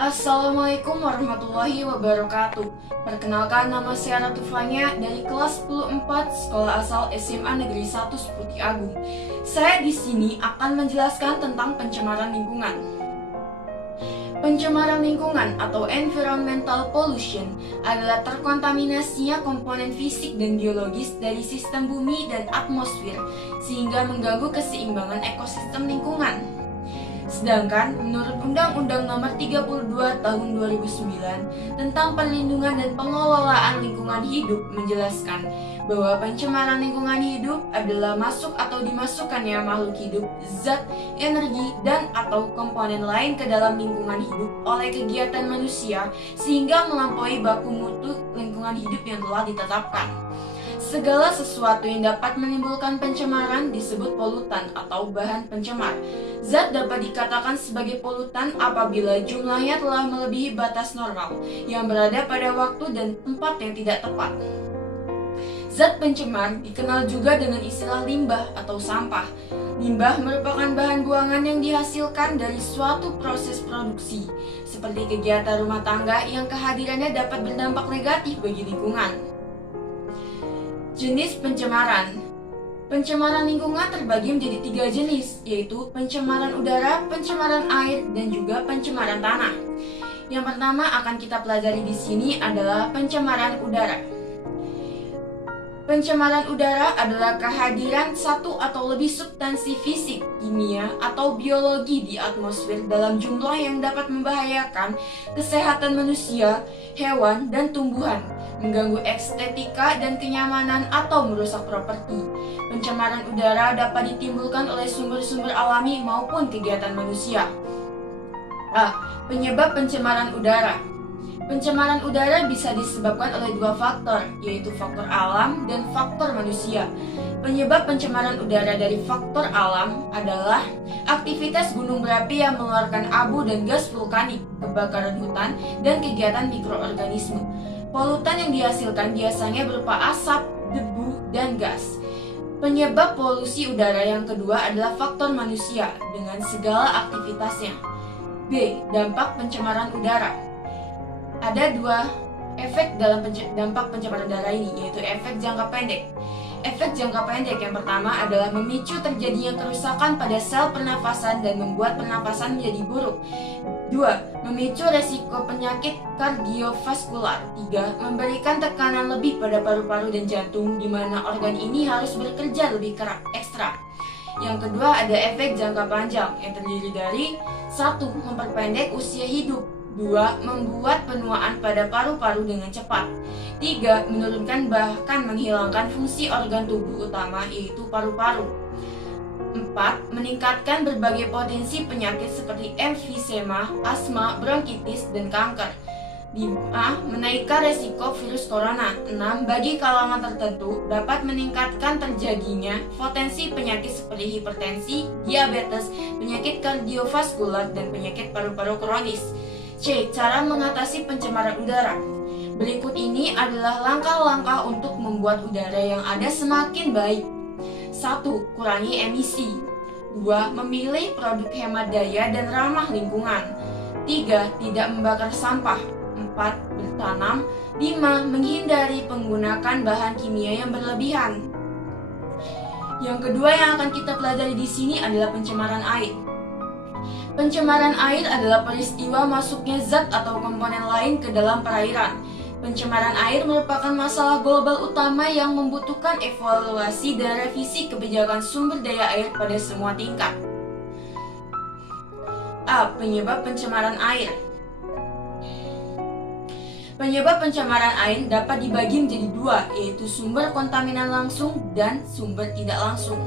Assalamualaikum warahmatullahi wabarakatuh. Perkenalkan, nama saya Ratu Fanya dari kelas 10 Sekolah Asal SMA Negeri 1 Seputi Agung. Saya di sini akan menjelaskan tentang pencemaran lingkungan. Pencemaran lingkungan atau environmental pollution adalah terkontaminasinya komponen fisik dan biologis dari sistem bumi dan atmosfer sehingga mengganggu keseimbangan ekosistem lingkungan. Sedangkan menurut Undang-Undang Nomor 32 Tahun 2009 tentang Perlindungan dan Pengelolaan Lingkungan Hidup menjelaskan bahwa pencemaran lingkungan hidup adalah masuk atau dimasukkannya makhluk hidup, zat, energi, dan atau komponen lain ke dalam lingkungan hidup oleh kegiatan manusia sehingga melampaui baku mutu lingkungan hidup yang telah ditetapkan. Segala sesuatu yang dapat menimbulkan pencemaran disebut polutan atau bahan pencemar. Zat dapat dikatakan sebagai polutan apabila jumlahnya telah melebihi batas normal yang berada pada waktu dan tempat yang tidak tepat. Zat pencemar dikenal juga dengan istilah limbah atau sampah. Limbah merupakan bahan buangan yang dihasilkan dari suatu proses produksi, seperti kegiatan rumah tangga yang kehadirannya dapat berdampak negatif bagi lingkungan. Jenis pencemaran. Pencemaran lingkungan terbagi menjadi 3 jenis, yaitu pencemaran udara, pencemaran air, dan juga pencemaran tanah. Yang pertama akan kita pelajari di sini adalah pencemaran udara. Pencemaran udara adalah kehadiran satu atau lebih substansi fisik, kimia, atau biologi di atmosfer dalam jumlah yang dapat membahayakan kesehatan manusia, hewan, dan tumbuhan, mengganggu estetika dan kenyamanan atau merusak properti. Pencemaran udara dapat ditimbulkan oleh sumber-sumber alami maupun kegiatan manusia. Penyebab pencemaran udara. Pencemaran udara bisa disebabkan oleh 2 faktor, yaitu faktor alam dan faktor manusia. Penyebab pencemaran udara dari faktor alam adalah aktivitas gunung berapi yang mengeluarkan abu dan gas vulkanik, kebakaran hutan, dan kegiatan mikroorganisme. Polutan yang dihasilkan biasanya berupa asap, debu, dan gas. Penyebab polusi udara yang kedua adalah faktor manusia dengan segala aktivitasnya. B. Dampak pencemaran udara. Ada 2 efek dalam dampak pencemaran udara ini, yaitu efek jangka pendek. Efek jangka pendek yang pertama adalah memicu terjadinya kerusakan pada sel pernafasan dan membuat pernafasan menjadi buruk. 2. Memicu resiko penyakit kardiovaskular. 3. Memberikan tekanan lebih pada paru-paru dan jantung, di mana organ ini harus bekerja lebih ekstra. Yang kedua ada efek jangka panjang yang terdiri dari 1. Memperpendek usia hidup. 2. Membuat penuaan pada paru-paru dengan cepat. 3. Menurunkan bahkan menghilangkan fungsi organ tubuh utama yaitu paru-paru. 4. Meningkatkan berbagai potensi penyakit seperti emfisema, asma, bronkitis, dan kanker. 5. Menaikkan resiko virus corona. 6. Bagi kalangan tertentu dapat meningkatkan terjadinya potensi penyakit seperti hipertensi, diabetes, penyakit kardiovaskular, dan penyakit paru-paru kronis. C. Cara mengatasi pencemaran udara. Berikut ini adalah langkah-langkah untuk membuat udara yang ada semakin baik. 1. Kurangi emisi. 2. Memilih produk hemat daya dan ramah lingkungan. 3. Tidak membakar sampah. 4. Bertanam. 5. Menghindari menggunakan bahan kimia yang berlebihan. Yang kedua yang akan kita pelajari di sini adalah pencemaran air. Pencemaran air adalah peristiwa masuknya zat atau komponen lain ke dalam perairan. Pencemaran air merupakan masalah global utama yang membutuhkan evaluasi dan revisi kebijakan sumber daya air pada semua tingkat. A. Penyebab pencemaran air. Penyebab pencemaran air dapat dibagi menjadi 2, yaitu sumber kontaminan langsung dan sumber tidak langsung.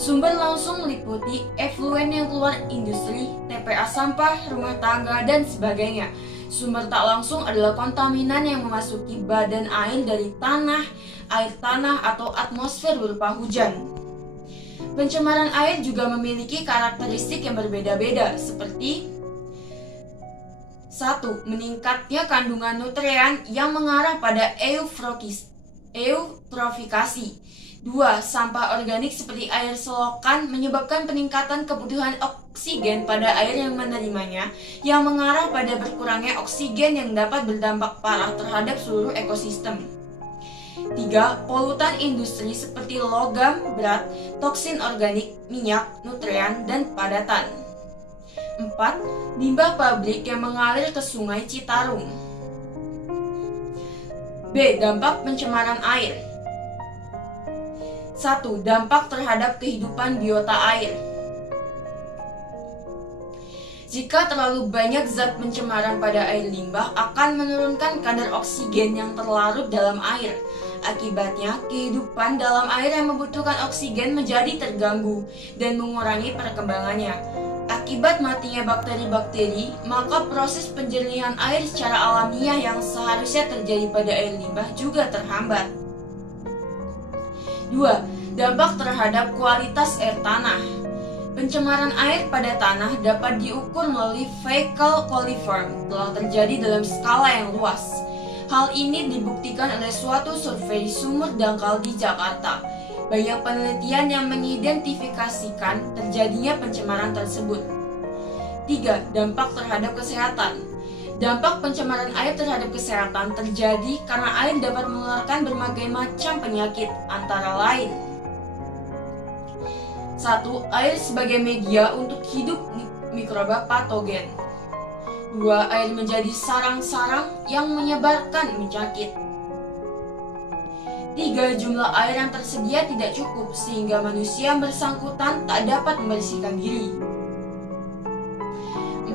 Sumber langsung meliputi efluen yang keluar industri, TPA sampah, rumah tangga, dan sebagainya. Sumber tak langsung adalah kontaminan yang memasuki badan air dari tanah, air tanah, atau atmosfer berupa hujan. Pencemaran air juga memiliki karakteristik yang berbeda-beda, seperti 1. Meningkatnya kandungan nutrien yang mengarah pada eutrofikasi. 2. Sampah organik seperti air selokan menyebabkan peningkatan kebutuhan oksigen pada air yang menerimanya, yang mengarah pada berkurangnya oksigen yang dapat berdampak parah terhadap seluruh ekosistem. 3. Polutan industri seperti logam berat, toksin organik, minyak, nutren, dan padatan. 4. Limbah pabrik yang mengalir ke Sungai Citarum. B. Dampak pencemaran air. 1. Dampak terhadap kehidupan biota air. Jika terlalu banyak zat pencemaran pada air limbah akan menurunkan kadar oksigen yang terlarut dalam air. Akibatnya, kehidupan dalam air yang membutuhkan oksigen menjadi terganggu dan mengurangi perkembangannya. Akibat matinya bakteri-bakteri, maka proses penjernihan air secara alamiah yang seharusnya terjadi pada air limbah juga terhambat. 2. Dampak terhadap kualitas air tanah. Pencemaran air pada tanah dapat diukur melalui fecal coliform telah terjadi dalam skala yang luas. Hal ini dibuktikan oleh suatu survei sumur dangkal di Jakarta. Banyak penelitian yang mengidentifikasikan terjadinya pencemaran tersebut. 3. Dampak terhadap kesehatan. Dampak pencemaran air terhadap kesehatan terjadi karena air dapat menularkan berbagai macam penyakit, antara lain 1. Air sebagai media untuk hidup mikroba patogen. 2. Air menjadi sarang-sarang yang menyebarkan penyakit. 3. Jumlah air yang tersedia tidak cukup sehingga manusia yang bersangkutan tak dapat membersihkan diri.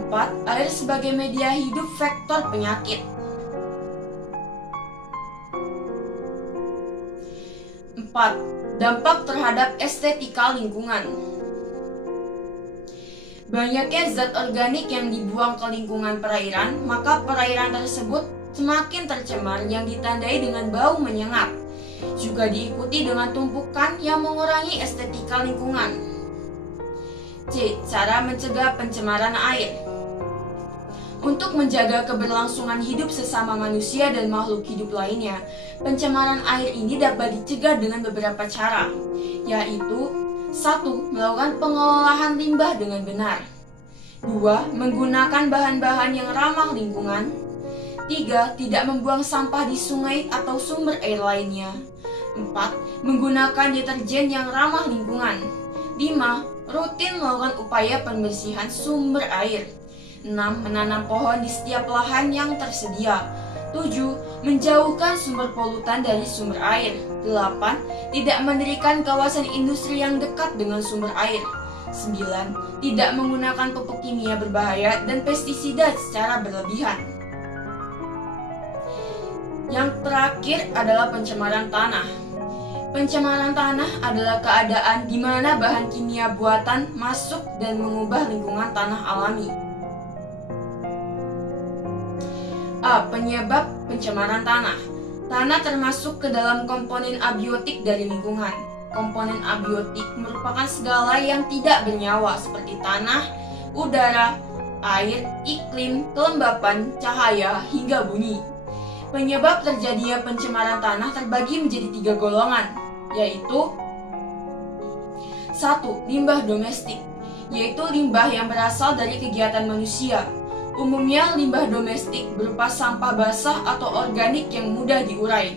4. Air sebagai media hidup vektor penyakit. 4. Dampak terhadap estetika lingkungan. Banyaknya zat organik yang dibuang ke lingkungan perairan, maka perairan tersebut semakin tercemar yang ditandai dengan bau menyengat. Juga diikuti dengan tumpukan yang mengurangi estetika lingkungan. C. Cara mencegah pencemaran air. Untuk menjaga keberlangsungan hidup sesama manusia dan makhluk hidup lainnya, pencemaran air ini dapat dicegah dengan beberapa cara, yaitu 1. Melakukan pengelolaan limbah dengan benar. 2. Menggunakan bahan-bahan yang ramah lingkungan. 3. Tidak membuang sampah di sungai atau sumber air lainnya. 4. Menggunakan deterjen yang ramah lingkungan. 5. Rutin melakukan upaya pembersihan sumber air. 6. Menanam pohon di setiap lahan yang tersedia. 7. Menjauhkan sumber polutan dari sumber air. 8. Tidak mendirikan kawasan industri yang dekat dengan sumber air. 9. Tidak menggunakan pupuk kimia berbahaya dan pestisida secara berlebihan. Yang terakhir adalah pencemaran tanah. Pencemaran tanah adalah keadaan di mana bahan kimia buatan masuk dan mengubah lingkungan tanah alami. A. Penyebab pencemaran tanah. Tanah termasuk ke dalam komponen abiotik dari lingkungan. Komponen abiotik merupakan segala yang tidak bernyawa seperti tanah, udara, air, iklim, kelembapan, cahaya, hingga bunyi. Penyebab terjadinya pencemaran tanah terbagi menjadi 3 golongan, yaitu 1. Limbah domestik, yaitu limbah yang berasal dari kegiatan manusia. Umumnya limbah domestik berupa sampah basah atau organik yang mudah diurai.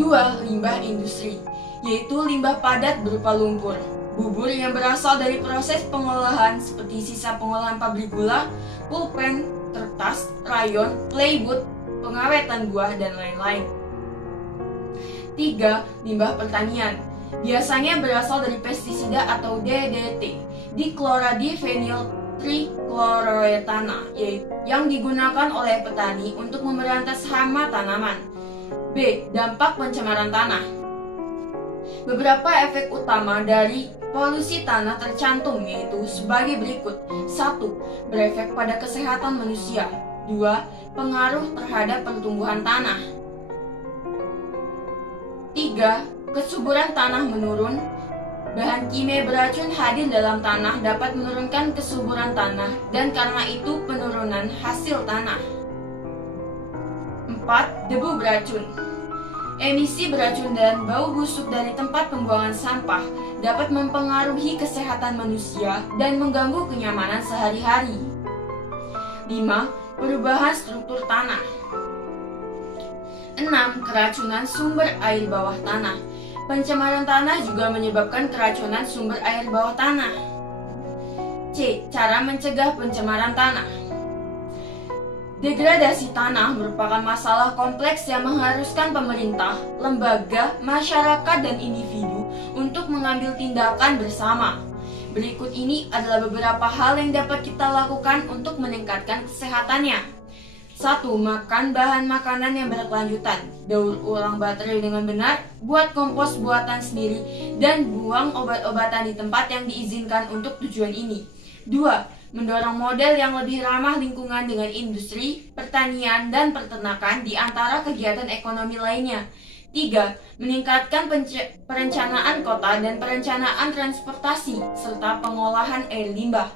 2. Limbah industri, yaitu limbah padat berupa lumpur, bubur yang berasal dari proses pengolahan seperti sisa pengolahan pabrik gula, pulpen, kertas, rayon, plywood, pengawetan buah, dan lain-lain. 3. Limbah pertanian, biasanya berasal dari pestisida atau DDT, diklorodivinyl trichloroethana, yang digugakan oleh petani untuk memberantas hama tanaman. B. Dampak pencemaran tanah. Beberapa efek utama dari polusi tanah tercantum, yaitu sebagai berikut. 1. Berefek pada kesehatan manusia. 2. Pengaruh terhadap pertumbuhan tanah. 3. Kesuburan tanah menurun. Bahan kimia beracun hadir dalam tanah dapat menurunkan kesuburan tanah dan karena itu penurunan hasil tanah. 4. Debu beracun. Emisi beracun dan bau busuk dari tempat pembuangan sampah dapat mempengaruhi kesehatan manusia dan mengganggu kenyamanan sehari-hari. 5. Perubahan struktur tanah. 6. Keracunan sumber air bawah tanah. Pencemaran tanah juga menyebabkan keracunan sumber air bawah tanah. C. Cara mencegah pencemaran tanah. Degradasi tanah merupakan masalah kompleks yang mengharuskan pemerintah, lembaga, masyarakat, dan individu untuk mengambil tindakan bersama. Berikut ini adalah beberapa hal yang dapat kita lakukan untuk meningkatkan kesehatannya. 1. Makan bahan makanan yang berkelanjutan. Daur ulang baterai dengan benar, buat kompos buatan sendiri, dan buang obat-obatan di tempat yang diizinkan untuk tujuan ini. 2. Mendorong model yang lebih ramah lingkungan dengan industri, pertanian, dan peternakan di antara kegiatan ekonomi lainnya. 3. Meningkatkan perencanaan kota dan perencanaan transportasi, serta pengolahan air limbah.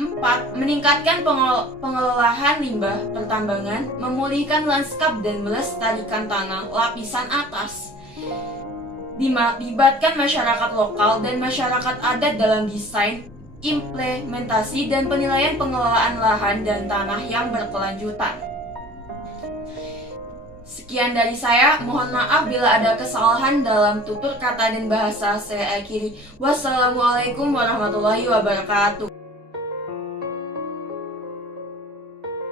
4. Meningkatkan pengelolaan limbah pertambangan, memulihkan lanskap dan melestarikan tanah lapisan atas. 5. Libatkan masyarakat lokal dan masyarakat adat dalam desain, implementasi, dan penilaian pengelolaan lahan dan tanah yang berkelanjutan. Sekian dari saya, mohon maaf bila ada kesalahan dalam tutur kata dan bahasa. Saya akhiri. Wassalamualaikum warahmatullahi wabarakatuh.